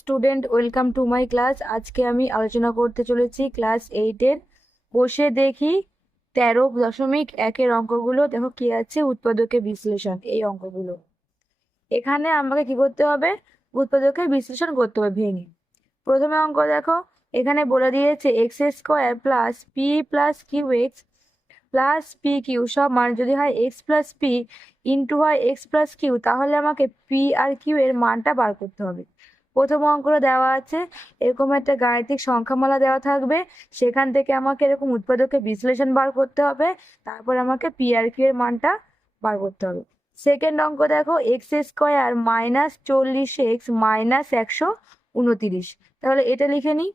Student welcome to my class আজকে আমি আলোচনা করতে চলেছি ক্লাস এইটের বসে দেখি তেরো দশমিক একের অঙ্কগুলো। দেখো কি আছে, উৎপাদকের বিশ্লেষণ, এই অঙ্কগুলো। এখানে আমাকে কি করতে হবে? উৎপাদকের বিশ্লেষণ করতে হবে, ভেঙে। প্রথমে অঙ্ক দেখো, এখানে বলে দিয়েছে x square plus p plus q x plus p q সব মান যদি হয় এক্স প্লাস পি ইন্টু হয় এক্স প্লাস কিউ তাহলে আমাকে পি আর কিউ এর মানটা বার করতে হবে। প্রথম অঙ্কটা দেওয়া আছে। এরকম একটা গাণিতিক সংখ্যামালা দেওয়া থাকবে। সেখান থেকে আমাকে এরকম উৎপাদকের বিশ্লেষণ বার করতে হবে। তারপর আমাকে পি কিউ এর মানটা বার করতে হবে। সেকেন্ড অঙ্ক দেখো এক্স স্কোয়ার মাইনাস চল্লিশ এক্স মাইনাস একশো উনতিরিশ। তাহলে এটা লিখে নিই।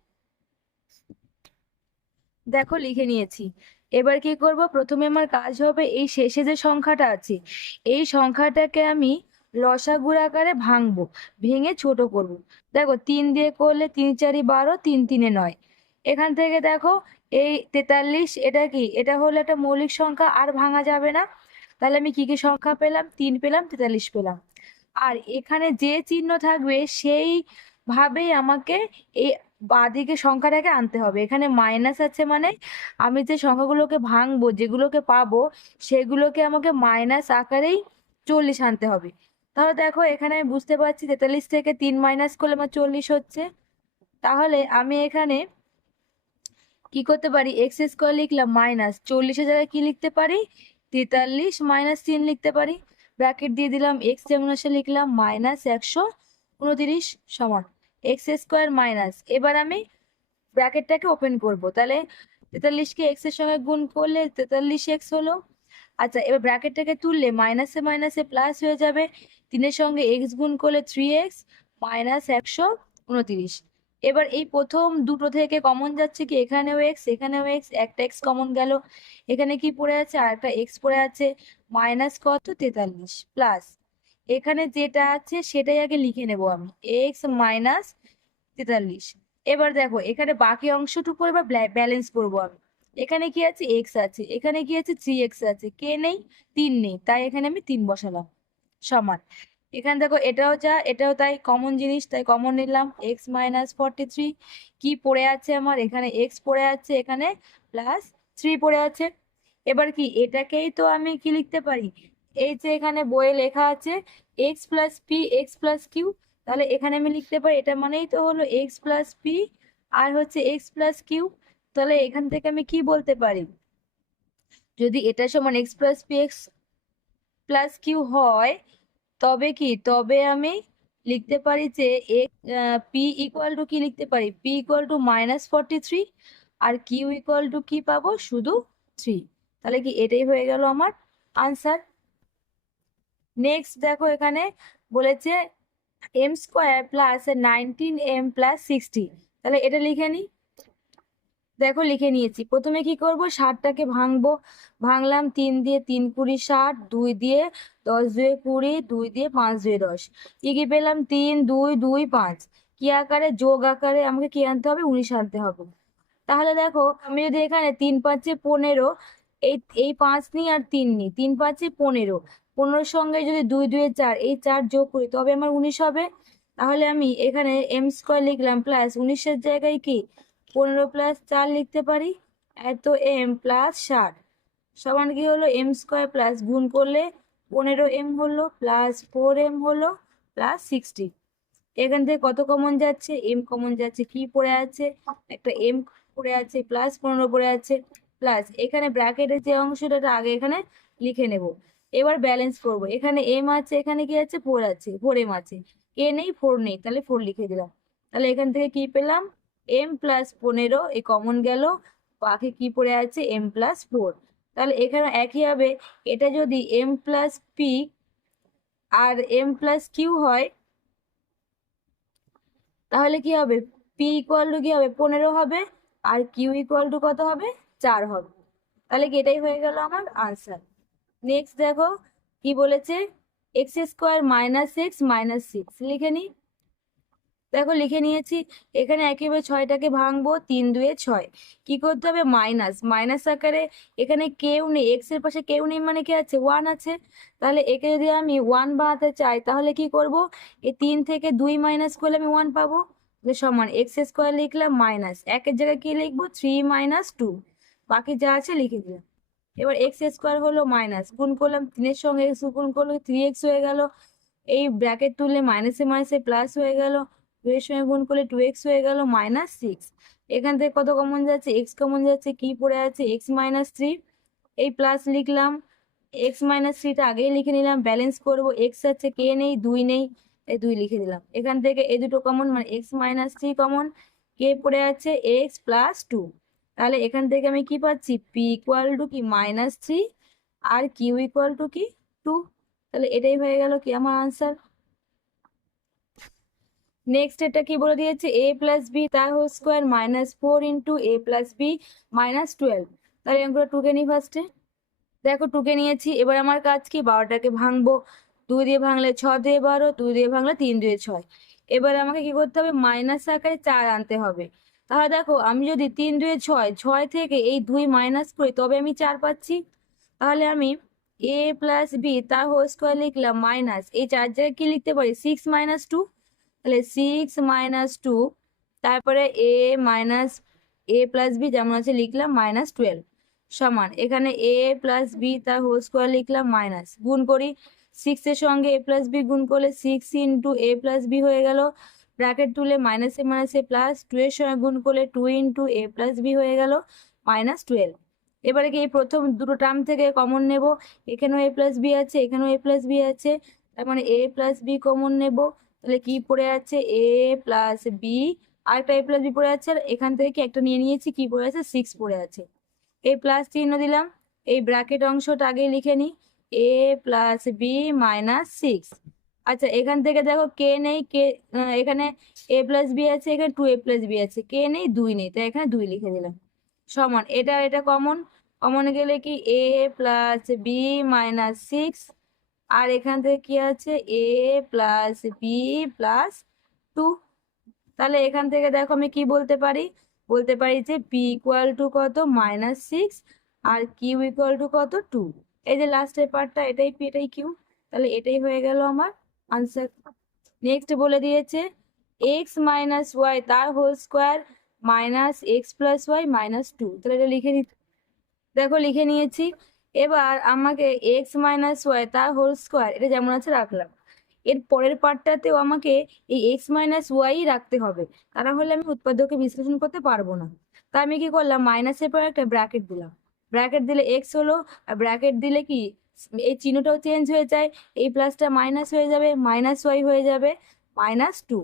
দেখো, লিখে নিয়েছি। এবার কি করব? প্রথমে আমার কাজ হবে এই শেষে যে সংখ্যাটা আছে, এই সংখ্যাটাকে আমি লসাগুর আকারে ভাঙবো, ভেঙে ছোট করব। দেখো, তিন দিয়ে করলে তিন চারি বারো, তিন তিনে নয়। এখান থেকে দেখো, এই তেতাল্লিশ, এটা কি? এটা হলো একটা মৌলিক সংখ্যা, আর ভাঙা যাবে না। তাহলে আমি কি কি সংখ্যা পেলাম? তিন পেলাম, তেতাল্লিশ পেলাম। আর এখানে যে চিহ্ন থাকবে, সেই ভাবেই আমাকে এই বাঁদিকে সংখ্যাটাকে আনতে হবে। এখানে মাইনাস আছে মানে আমি যে সংখ্যাগুলোকে ভাঙবো, যেগুলোকে পাবো, সেগুলোকে আমাকে মাইনাস আকারেই চল্লিশ আনতে হবে। তাহলে দেখো এখানে আমি বুঝতে পারছি তেতাল্লিশ থেকে তিন মাইনাস করলে আমার চল্লিশ হচ্ছে। তাহলে আমি এখানে কি করতে পারি? এক্স স্কোয়ার লিখলাম মাইনাস চল্লিশের জায়গায় কি লিখতে পারি? তেতাল্লিশ মাইনাস তিন লিখতে পারি। ব্র্যাকেট দিয়ে দিলাম এক্স আসে লিখলাম মাইনাস একশো উনতিরিশ সমান। এক্স স্কোয়ার মাইনাস এবার আমি ব্র্যাকেটটাকে ওপেন করব। তাহলে তেতাল্লিশকে এক্সের সঙ্গে গুণ করলে তেতাল্লিশ এক্স হলো আচ্ছা এবার ব্র্যাকেটটাকে তুললে মাইনাসে মাইনাসে প্লাস হয়ে যাবে। তিনের সঙ্গে এক্স গুণ করলে থ্রি এক্স মাইনাস একশো উনতিরিশ। এবার এই প্রথম দুটো থেকে কমন যাচ্ছে কি? এখানেও এক্স এখানেও এক্স একটা এক্স কমন গেল। এখানে কি পড়ে আছে? আর একটা এক্স পড়ে আছে। মাইনাস কত? তেতাল্লিশ প্লাস এখানে যেটা আছে সেটাই আগে লিখে নেব আমি। এক্স মাইনাস তেতাল্লিশ। এবার দেখো, এখানে বাকি অংশটুকু এবার ব্যালেন্স করব আমি। এখানে কি আছে? এক্স আছে। এখানে কি আছে? থ্রি এক্স আছে। কে নেই, তিন নেই। তাই এখানে আমি তিন বসালাম। সমান। এখানে দেখো, এটাও যা, এটাও তাই। কমন জিনিস, তাই কমন নিলাম। এক্স মাইনাস ফর্টি থ্রি কি পড়ে আছে আমার? এখানে এক্স পড়ে আছে, এখানে প্লাস থ্রি পড়ে আছে। এবার কি, এটাকেই তো আমি কি লিখতে পারি? এই যে এখানে বইয়ে লেখা আছে x plus p x plus q তাহলে এখানে আমি লিখতে পারি, এটা মানেই তো হলো এক্স প্লাস পি আর হচ্ছে এক্স প্লাস কিউ তাহলে এখান থেকে আমি কি বলতে পারি? যদি এটা সমান x plus p x plus q হয়, তবে কি? তবে আমি লিখতে পারি যে পি ইকুয়াল টু কি লিখতে পারি? P equal to minus forty three R Q equal to কি পাবো? শুধু থ্রি তাহলে কি এটাই হয়ে গেল আমার আনসার নেক্সট দেখো এখানে বলেছে m square plus nineteen m plus sixty তাহলে এটা লিখে নিই। দেখো লিখে নিয়েছি। প্রথমে কি করব? ষাটটাকে ভাঙবো। ভাঙলাম তিন দিয়ে তিন কুড়ি ষাট, দুই দিয়ে দশ দুয়ে কুড়ি, দুই দিয়ে পাঁচ দুয়ে দশ। কি কি পেলাম? তিন, দুই দুই, পাঁচ। কি আকারে? যোগ আকারে আমাকে কি আনতে হবে? উনিশ আনতে হবে। তাহলে দেখো, আমি যদি এখানে তিন পাঁচে পনেরো, এই এই পাঁচ নিই আর তিন নিই তিন পাঁচে পনেরো। পনেরোর সঙ্গে যদি দুই দুয়ে চার, এই চার যোগ করি, তবে আমার উনিশ হবে। তাহলে আমি এখানে এম স্কোয়ার লিখলাম প্লাস উনিশের জায়গায় কি? পনেরো প্লাস চার লিখতে পারি? এত এম প্লাস ষাট। সমান কি হলো? এম স্কোয়ার প্লাস গুণ করলে পনেরো এম হলো প্লাস ফোর এম হলো প্লাস সিক্সটি এখান থেকে কত কমন যাচ্ছে? এম কমন যাচ্ছে কি পড়ে আছে? একটা এম পড়ে আছে প্লাস পনেরো পড়ে আছে প্লাস এখানে ব্র্যাকেটের যে অংশটা আগে এখানে লিখে নেব। এবার ব্যালেন্স করব। এখানে এম আছে, এখানে কি আছে? ফোর আছে। ফোর এম আছে। এ নেই ফোর নেই। তাহলে ফোর লিখে দিলাম। তাহলে এখান থেকে কি পেলাম? এম প্লাস পনেরো, এ কমন গেল, বাকি কি পড়ে আছে? এম প্লাস ফোর তাহলে এখানে একই হবে, এটা যদি এম প্লাস পি আর এম প্লাস কিউ হয়, তাহলে কি হবে? পি ইকুয়াল টু কি হবে? পনেরো হবে, আর কিউ ইকুয়াল টু কত হবে? চার হবে। তাহলে কি এটাই হয়ে গেল আমার আনসার নেক্সট দেখো, কি বলেছে? X square minus x minus six লিখে নিই দেখো লিখে নিয়েছি, এখানে একেবারে ছয়টাকে ভাঙবো, তিন দুয়ে ছয়। কি করতে হবে? মাইনাস। মাইনাস আকারে এখানে কেউ নেই এক্সের পাশে কেউ নেই মানে কি আছে? ওয়ান আছে। তাহলে একে যদি আমি ওয়ান বানাতে চাই, তাহলে কি করব? এই তিন থেকে দুই মাইনাস করলে আমি ওয়ান পাবো। সমান এক্স স্কোয়ার লিখলাম মাইনাস একের জায়গায় কি লিখব? থ্রি মাইনাস টু বাকি যা আছে লিখে দিলাম। এবার এক্স স্কোয়ার হলো মাইনাস গুণ করলাম তিনের সঙ্গে এক্স গুণ করল থ্রি এক্স হয়ে গেল। এই ব্র্যাকেট তুললে মাইনাসে মাইনাসে প্লাস হয়ে গেল। এর সঙ্গে গুণ করলে টু এক্স হয়ে গেল মাইনাস সিক্স এখান থেকে কত কমন যাচ্ছে? এক্স কমন যাচ্ছে কি পড়ে আছে? এক্স মাইনাস থ্রি এই প্লাস লিখলাম। এক্স মাইনাস থ্রিটা আগেই লিখে নিলাম ব্যালেন্স করব। এক্স আছে কে নেই? দুই নেই। এই দুই লিখে দিলাম। এখান থেকে এই দুটো কমন মানে এক্স মাইনাস থ্রি কমন কে পড়ে আছে? এক্স প্লাস টু তাহলে এখান থেকে আমি কি পাচ্ছি? পি ইকুয়াল টু কি? মাইনাস থ্রি আর কিউ ইকুয়াল টু কি? টু তাহলে এটাই হয়ে গেল কি আমার আনসার নেক্সট এটা কি বলে দিয়েছে? এ প্লাস বি তার whole square minus four into a plus b minus twelve তাহলে আমি টুকে নিই ফার্স্টে দেখো টুকে নিয়েছি। এবার আমার কাজ কি? বারোটাকে ভাঙবো। দুই দিয়ে ভাঙলে ছ দিয়ে বারো, দুই দিয়ে ভাঙলে তিন দিয়ে ছয়। এবার আমাকে কি করতে হবে? মাইনাস আকারে চার আনতে হবে। তাহলে দেখো, আমি যদি তিন দুয়ে ছয় ছয় থেকে এই দুই মাইনাস করি, তবে আমি চার পাচ্ছি। তাহলে আমি এ প্লাস বি তার হোল স্কোয়ার লিখলাম মাইনাস এই চার জায়গায় কি লিখতে পারি? সিক্স মাইনাস টু তাহলে সিক্স মাইনাস টু তারপরে a minus a plus b যেমন আছে লিখলাম মাইনাস টুয়েলভ সমান। এখানে এ প্লাস বি তার হোল স্কোয়ার লিখলাম মাইনাস গুণ করি সিক্সের সঙ্গে এ প্লাস বি গুণ করলে six into a plus b হয়ে গেল। ব্র্যাকেট তুলে মাইনাসে মাইনাসে প্লাস টু এর সঙ্গে গুণ করলে two into a plus b হয়ে গেল মাইনাস টুয়েলভ এবারে কি এই প্রথম দুটো টার্ম থেকে কমন নেব? এখানেও এ প্লাস বি আছে, এখানেও এ প্লাস বি আছে। তার মানে এ প্লাস বি কমন নেব। তাহলে কি পড়ে আছে? এ প্লাস বি আরেকটা এ প্লাস বি পড়ে আছে, আর এখান থেকে কি একটা নিয়ে নিয়েছি? কি পড়ে আছে? সিক্স পড়ে আছে। এই প্লাস চিহ্ন দিলাম। এই ব্র্যাকেট অংশটা আগে লিখে নিই a plus b minus six আচ্ছা এখান থেকে দেখো কে নেই, কে এখানে এ প্লাস বি আছে, এখানে টু এ প্লাস বি আছে। কে নেই? দুই নেই। তাই এখানে দুই লিখে দিলাম। সমান। এটা এটা কমন কমন গেলে কি? A plus b minus six আর এখান থেকে কি আছে? A plus b plus two তাহলে এখান থেকে দেখো আমি কি বলতে পারি? বলতে পারি যে পি ইকুয়াল টু কত? মাইনাস সিক্স আর কিউ ইকুয়াল টু কত? টু এই যে লাস্টের পার্টটা এটাই পি এটাই কিউ তাহলে এটাই হয়ে গেল আমার আনসার নেক্সট বলে দিয়েছে এক্স মাইনাস ওয়াই তার whole square minus x plus y minus two তাহলে এটা লিখে নিতে দেখো লিখে নিয়েছি। এবার আমাকে এক্স মাইনাস ওয়াই তার হোল স্কোয়ার এটা যেমন আছে রাখলাম। এর পরের পার্টটাতেও আমাকে এই এক্স মাইনাস ওয়াই রাখতে হবে। তা না হলে আমি উৎপাদ্যকে বিশ্লেষণ করতে পারব না। তা আমি কি করলাম? মাইনাসের পর একটা ব্র্যাকেট দিলাম। ব্র্যাকেট দিলে এক্স হলো, আর ব্র্যাকেট দিলে কি? এই চিহ্নটাও চেঞ্জ হয়ে যায়। এই প্লাসটা মাইনাস হয়ে যাবে মাইনাস ওয়াই হয়ে যাবে মাইনাস টু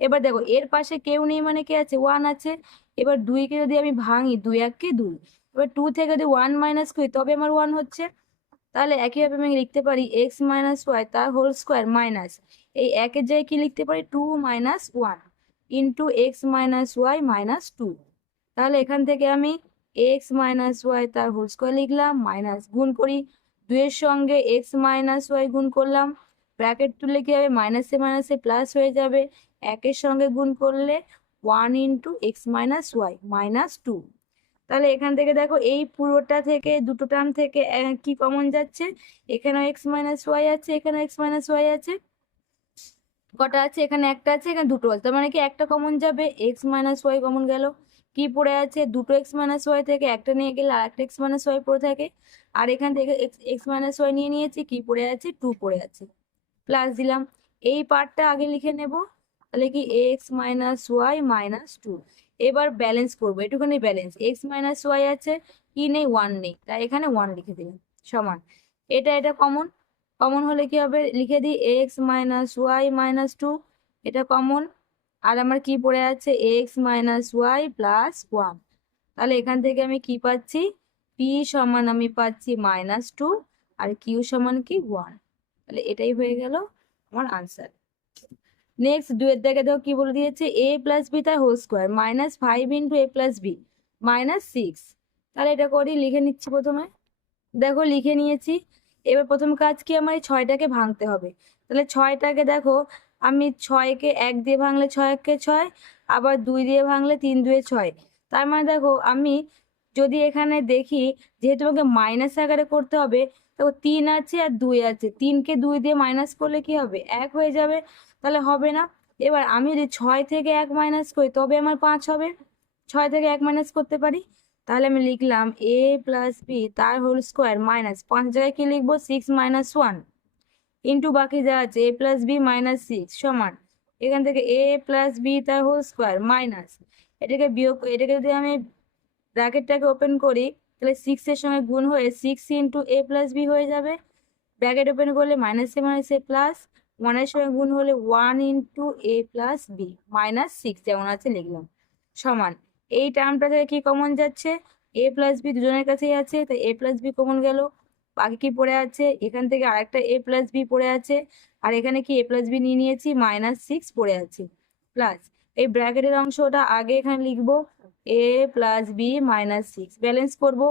এবার দেখো, এর পাশে কেউ নেই মানে কে আছে? ওয়ান আছে। এবার দুইকে যদি আমি ভাঙি, দুই এককে দুই? এবার টু থেকে যদি ওয়ান মাইনাস করি, তবে আমার ওয়ান হচ্ছে। তাহলে একইভাবে আমি লিখতে পারি এক্স মাইনাস ওয়াই তার হোল স্কোয়ার মাইনাস এই একের জায়গায় কি লিখতে পারি? Two minus one into x minus y minus two তাহলে এখান থেকে আমি এক্স মাইনাস ওয়াই তার হোল স্কোয়ার লিখলাম মাইনাস গুণ করি। দুয়ের সঙ্গে এক্স মাইনাস ওয়াই গুণ করলাম। ব্র্যাকেট তুললে কি হবে? মাইনাসে মাইনাসে প্লাস হয়ে যাবে। একের সঙ্গে গুণ করলে one into x minus y minus two তাহলে এখান থেকে দেখো এই পুরোটা থেকে দুটো টার্ম থেকে কি কমন যাচ্ছে? এখানেও এক্স মাইনাস ওয়াই আছে, এখানেও এক্স মাইনাস ওয়াই আছে। কটা আছে? এখানে একটা আছে, এখানে দুটো আছে। তার মানে কি একটা কমন যাবে? এক্স মাইনাস ওয়াই কমন গেল। কি পড়ে আছে? দুটো এক্স মাইনাস ওয়াই থেকে একটা নিয়ে গেলে আর একটা এক্স মাইনাস ওয়াই পড়ে থাকে। আর এখান থেকে এক্স মাইনাস ওয়াই নিয়ে নিয়েছি, কি পড়ে আছে? টু পড়ে আছে। প্লাস দিলাম। এই পার্টটা আগে লিখে নেব। তাহলে কি? X minus y minus two এবার ব্যালেন্স করব, একটুখানি ব্যালেন্স এক্স মাইনাস ওয়াই আছে কি নেই ওয়ান নেই, তাই এখানে ওয়ান লিখে দিলাম, সমান, এটা এটা কমন কমন হলে কি হবে, লিখে দিই x minus y minus two এটা কমন আর আমার কি পড়ে আছে x minus y plus one তাহলে এখান থেকে আমি কি পাচ্ছি পি সমান আমি পাচ্ছি মাইনাস টু আর কিউ সমান কি ওয়ান তাহলে এটাই হয়ে গেল আমার আনসার নেক্সট দুয়ের দেখে দেখো কি বলে দিয়েছে? এ প্লাস বি তার whole square minus five into a plus b minus six তাহলে এটা করি, লিখে নিচ্ছি প্রথমে। দেখো, লিখে নিয়েছি। এবার প্রথম কাজ কি? আমার এই ছয়টাকে ভাঙতে হবে। তাহলে ছয়টাকে দেখো, আমি ছয়কে এক দিয়ে ভাঙলে ছয়কে ছয়, আবার দুই দিয়ে ভাঙলে তিন দুয়ে ছয়। তার মানে দেখো, আমি যদি এখানে দেখি, যেহেতু আমাকে মাইনাস আকারে করতে হবে তো তিন আছে আর দুই আছে। তিনকে দুই দিয়ে মাইনাস করলে কি হবে? এক হয়ে যাবে। তাহলে হবে না। এবার আমি যদি ছয় থেকে এক মাইনাস করি, তবে আমার পাঁচ হবে। ছয় থেকে এক মাইনাস করতে পারি? তাহলে আমি লিখলাম এ প্লাস বি তার হোল স্কোয়ার মাইনাস পাঁচ জায়গায় কি লিখব? সিক্স মাইনাস ওয়ান ইন্টু বাকি যা আছে a plus b minus six সমান। এখান থেকে এ প্লাস বি তার হোল স্কোয়ার মাইনাস এটাকে বিয়োগ এটাকে যদি আমি ব্র্যাকেটটাকে ওপেন করি তাহলে সিক্সের সঙ্গে গুণ হয়ে six into a plus b হয়ে যাবে। ব্র্যাকেট ওপেন করলে minus a minus a plus ওয়ানের সঙ্গে গুণ হলে one into a plus b minus six যেমন আছে লিখলাম। সমান, এই টার্মটা থেকে কি কমন যাচ্ছে? এ প্লাস বি দুজনের কাছেই আছে, তাই এ প্লাস বি কমন গেল। বাকি কি পড়ে আছে? এখান থেকে আরেকটা এ প্লাস বি পড়ে আছে। আর এখানে কি এ প্লাস বি নিয়ে নিয়েছি? মাইনাস সিক্স পড়ে আছে। প্লাস এই ব্র্যাকেটের অংশটা আগে এখানে লিখব। A plus b minus six balance করব।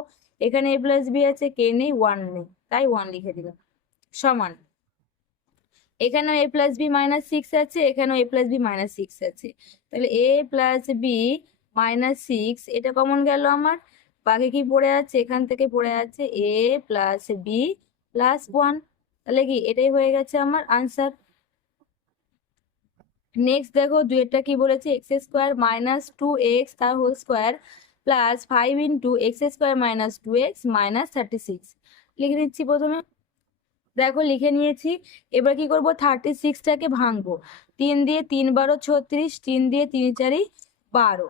এখানে এ প্লাস বি আছে কে নেই ওয়ান নেই। তাই ওয়ান লিখে দিলাম। সমান। এখানেও a plus b minus six আছে, এখানেও a plus b minus six আছে। তাহলে a plus b minus six এটা কমন গেল আমার। বাকি কি পড়ে আছে? এখান থেকে পড়ে আছে a plus b plus one তাহলে কি? এটাই হয়ে গেছে আমার আনসার নেক্সট দেখো দুয়েরটা কি বলেছে? X square minus two x তার whole square plus five into x square minus two x minus thirty six লিখে নিচ্ছি প্রথমে। দেখো লিখে নিয়েছি। এবার কি করব? থার্টি সিক্সটাকে ভাঙবো। তিন দিয়ে তিন বারো, ছত্রিশ। তিন দিয়ে তিন চারি, বারো।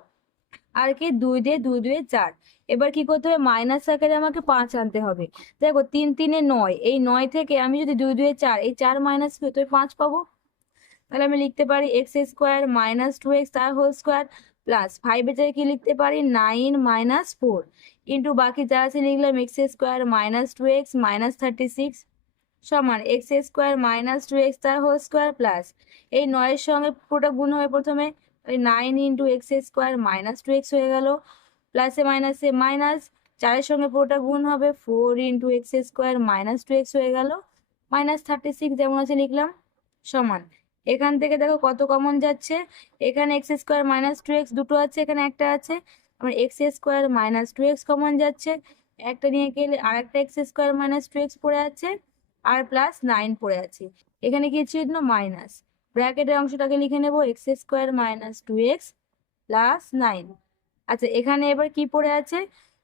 আর কি? দুই দিয়ে দুই দুয়ে চার। এবার কি করতে হবে? মাইনাস আকারে আমাকে পাঁচ আনতে হবে। দেখো, তিন, তিনে নয়। এই নয় থেকে আমি যদি দুই দুয়ে চার, এই চার মাইনাস তো পাঁচ পাবো। তাহলে আমি লিখতে পারি x square minus two x তার হোল স্কোয়ার প্লাস ফাইভের জায়গায় কি লিখতে পারি? নাইন মাইনাস ফোর ইন্টু বাকি যা আছে লিখলাম x square minus two x minus thirty six সমান x square minus two x তার হোল স্কোয়ার প্লাস এই নয়ের সঙ্গে পুরোটা গুণ হবে প্রথমে। ওই nine into x square minus two x হয়ে গেল। প্লাসে মাইনাসে মাইনাস চারের সঙ্গে পুরোটা গুণ হবে four into x square minus two x হয়ে গেল। মাইনাস থার্টি সিক্স যেমন আছে লিখলাম। সমান এখান থেকে দেখো কত কমন যাচ্ছে। এখানে x square minus two x দুটো আছে, এখানে একটা আছে। আমার x square minus two x common যাচ্ছে। একটা নিয়ে গেলে আর একটা x square minus two x পড়ে আছে, আর প্লাস নাইন পড়ে আছে। এখানে কি চিহ্ন মাইনাস ব্র্যাকেটের অংশটাকে লিখে নেব x square minus two x plus nine আচ্ছা এখানে এবার কি পড়ে আছে?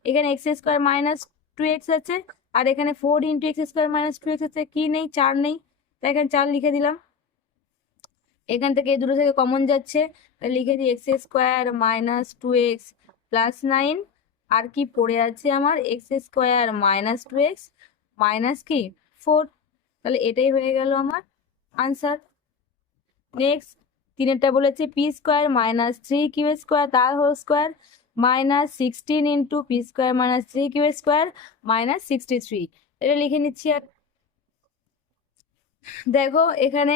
এখানে x square minus two x আছে, আর এখানে four into x square minus two x আছে, কি নেই? চার নেই। তাই এখানে চার লিখে দিলাম। এখান থেকে এই দুটো থেকে কমন যাচ্ছে। লিখে দিই x square minus two x plus nine আর কি পড়ে আছে আমার? X square minus two x minus কি? ফোর তাহলে এটাই হয়ে গেল আমার আনসার নেক্সট তিনেরটা বলেছে p square minus three q square তার whole square minus sixteen into p square minus three q square minus sixty three এটা লিখে নিচ্ছি আর দেখো, এখানে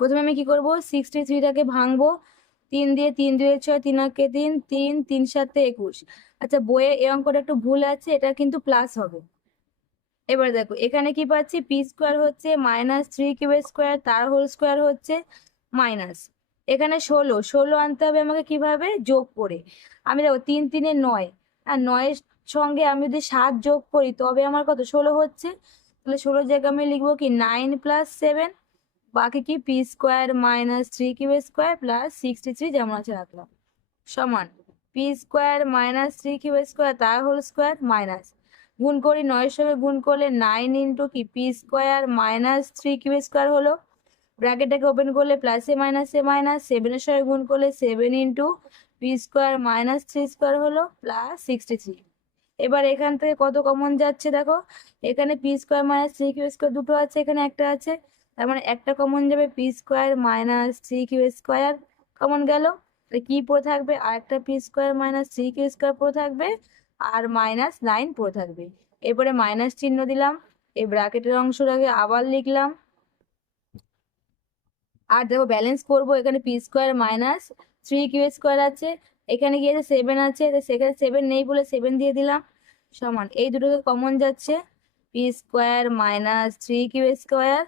প্রথমে আমি কি করব? সিক্সটি থ্রিটাকে ভাঙবো। তিন দিয়ে তিন, দুয়ে ছয়, তিন আঁকে তিন তিন তিন, সাতে একুশ। আচ্ছা বইয়ে এই অঙ্কটা একটু ভুল আছে, এটা কিন্তু প্লাস হবে। এবার দেখো, এখানে কি পাচ্ছি? পি স্কোয়ার হচ্ছে মাইনাস থ্রি কিউ স্কোয়ার তার হোল স্কোয়ার হচ্ছে মাইনাস এখানে ষোলো ষোলো আনতে হবে আমাকে কীভাবে? যোগ করে। আমি দেখো, তিন, তিনে নয়, আর নয়ের সঙ্গে আমি যদি সাত যোগ করি, তবে আমার কত? ষোলো হচ্ছে। তাহলে ষোলোর জায়গায় আমি লিখব কি? নাইন প্লাস সেভেন বাকি কি p square minus three q square plus sixty three যেমন আছে রাখলাম। সমান p square minus three q square তার হোল স্কোয়ার মাইনাস গুণ করি নয়ের সঙ্গে গুণ করলে নাইন ইন্টু কি? P square minus three q square হলো। ব্র্যাকেটটাকে ওপেন করলে প্লাসে মাইনাসে মাইনাস সেভেনের সঙ্গে গুণ করলে seven into p square minus three square হলো প্লাস সিক্সটি থ্রি এবার এখান থেকে কত কমন যাচ্ছে দেখো? এখানে p square minus three q square দুটো আছে, এখানে একটা আছে। তার মানে একটা কমন যাবে p square minus three q square common গেল কি পড়ে থাকবে? আর একটা p square minus three q square পড়ে থাকবে, আর মাইনাস নাইন পড়ে থাকবে। এরপরে মাইনাস চিহ্ন দিলাম, এই ব্র্যাকেটের অংশটাকে আবার লিখলাম। আর দেখো ব্যালেন্স করব, এখানে p square minus three q square আছে, এখানে গিয়েছে সেভেন আছে সেখানে সেভেন নেই বলে সেভেন দিয়ে দিলাম। সমান, এই দুটোকে কমন যাচ্ছে p square minus three q square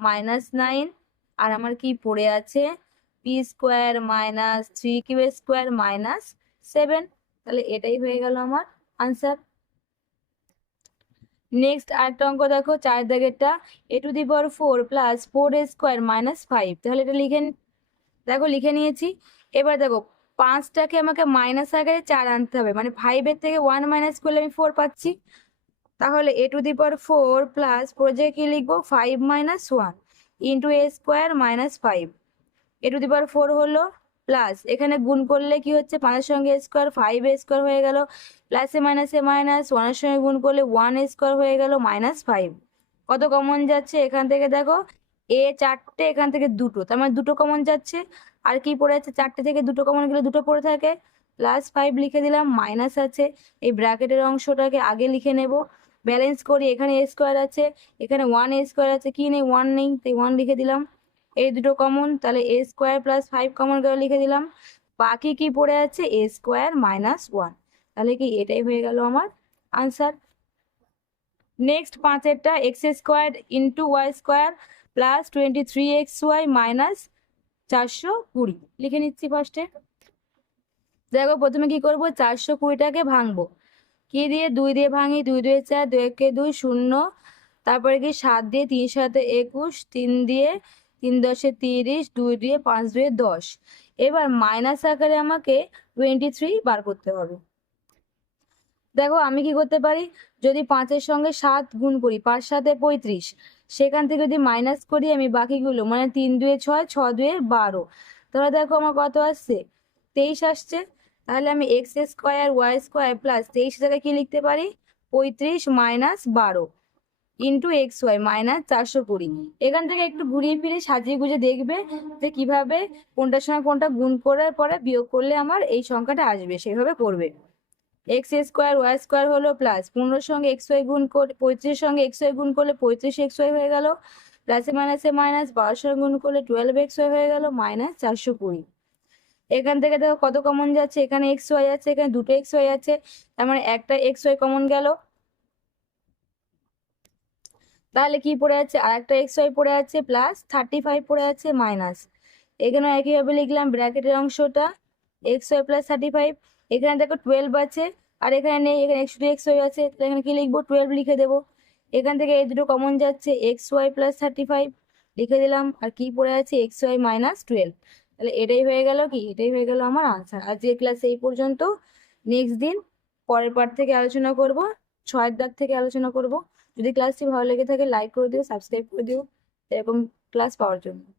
minus nine আর আমার কি পড়ে আছে? P square minus three q square minus seven তাহলে এটাই হয়ে গেল আমার আনসার নেক্সট আরেকটা অঙ্ক দেখো, চার দাগেরটা a to the power four plus four square minus five তাহলে এটা লিখে দেখো লিখে নিয়েছি, এবার দেখো পাঁচটাকে আমাকে মাইনাস আকারে চার আনতে হবে মানে ফাইভের থেকে ওয়ান মাইনাস করলে আমি ফোর পাচ্ছি তাহলে a to the power four plus প্রজে কি লিখব? Five minus one into a square minus five a to the power four হলো প্লাস এখানে গুণ করলে কি হচ্ছে? পাঁচের সঙ্গে স্কোয়ার ফাইভ এ স্কোয়ার হয়ে গেল। প্লাসে মাইনাসে মাইনাস ওয়ানের সঙ্গে গুণ করলে ওয়ান এ স্কোয়ার হয়ে গেল মাইনাস ফাইভ কত কমন যাচ্ছে? এখান থেকে দেখো এ চারটে, এখান থেকে দুটো। তার মানে দুটো কমন যাচ্ছে। আর কি পড়ে আছে? চারটে থেকে দুটো কমন গেলে দুটো পড়ে থাকে। প্লাস ফাইভ লিখে দিলাম মাইনাস আছে। এই ব্র্যাকেটের অংশটাকে আগে লিখে নেব। ব্যালেন্স করি, এখানে এ স্কোয়ার আছে, এখানে ওয়ান এ স্কোয়ার আছে, কি নেই? ওয়ান নেই, তাই ওয়ান লিখে দিলাম। এই দুটো কমন তাহলে a square plus five common গেল লিখে দিলাম? বাকি কি পড়ে আছে? এ স্কোয়ার মাইনাস ওয়ান তাহলে কি এটাই হয়ে গেল আমার answer next পাঁচেরটা x square into y square plus twenty three x y minus চারশো কুড়ি। লিখে নিচ্ছি ফার্স্টে দেখো, প্রথমে কি করব? চারশো কুড়িটাকে ভাঙবো। কি দিয়ে? দুই দিয়ে ভাঙি, দুই দুই চার, দুই একে দুই, শূন্য। তারপরে কি? সাত দিয়ে তিন সাথে একুশ, তিন দিয়ে তিন দশে তিরিশ, দুই দিয়ে পাঁচ দুয়ে দশ। এবার মাইনাস আকারে আমাকে টোয়েন্টি থ্রি বার করতে হবে। দেখো, আমি কি করতে পারি? যদি পাঁচের সঙ্গে সাত গুণ করি, পাঁচ সাথে পঁয়ত্রিশ, সেখান থেকে যদি মাইনাস করি আমি বাকিগুলো মানে তিন দুয়ে ছয়, ছ দুয়ে বারো, তাহলে দেখো আমার কত আসছে? তেইশ আসছে। তাহলে আমি x square y square plus তেইশ জায়গায় কি লিখতে পারি? পঁয়ত্রিশ মাইনাস বারো ইন্টু এক্স ওয়াই মাইনাস চারশো কুড়ি। এখান থেকে একটু ঘুরিয়ে ফিরে সাজিয়ে গুজে দেখবে যে কীভাবে কোনটার সঙ্গে কোনটা গুণ করার পরে বিয়োগ করলে আমার এই সংখ্যাটা আসবে, সেভাবে করবে। এক্স স্কোয়ার ওয়াই স্কোয়ার হলো প্লাস পনেরোর সঙ্গে এক্স ওয়াই গুণ করে, পঁয়ত্রিশের সঙ্গে এক্স ওয়াই গুণ করলে পঁয়ত্রিশ এক্স ওয়াই হয়ে গেল। প্লাসে মাইনাসে মাইনাস বারোর সঙ্গে গুণ করলে টুয়েলভ এক্স ওয়াই হয়ে গেল মাইনাস চারশো কুড়ি। এখান থেকে দেখো কত কমন যাচ্ছে? এখানে এক্স ওয়াই আছে, এখানে দুটো এক্স ওয়াই আছে। তার মানে একটা এক্স ওয়াই কমন গেল। তাহলে কি পড়ে আছে? আর একটা এক্স ওয়াই পড়ে আছে প্লাস থার্টি ফাইভ পড়ে আছে মাইনাস এখানে একইভাবে লিখলাম ব্র্যাকেটের অংশটা x y plus thirty five এখানে দেখো টুয়েলভ আছে, আর এখানে নেই, এখানে এক্স একশো এক্স ওয়াই আছে। তাহলে এখানে কি লিখব? টুয়েলভ লিখে দেবো। এখান থেকে এই দুটো কমন যাচ্ছে x y plus thirty five লিখে দিলাম, আর কি পড়ে আছে? এক্স ওয়াই মাইনাস টুয়েলভ তাহলে এটাই হয়ে গেল কি? এটাই হয়ে গেল আমার আনসার আজকের ক্লাস এই পর্যন্ত। নেক্সট দিন পরের পার্ট থেকে আলোচনা করব, ছয়ের দাগ থেকে আলোচনা করব। যদি ক্লাসটি ভালো লেগে থাকে লাইক করে দিও সাবস্ক্রাইব করে দিও। এরকম ক্লাস পাওয়ার জন্য।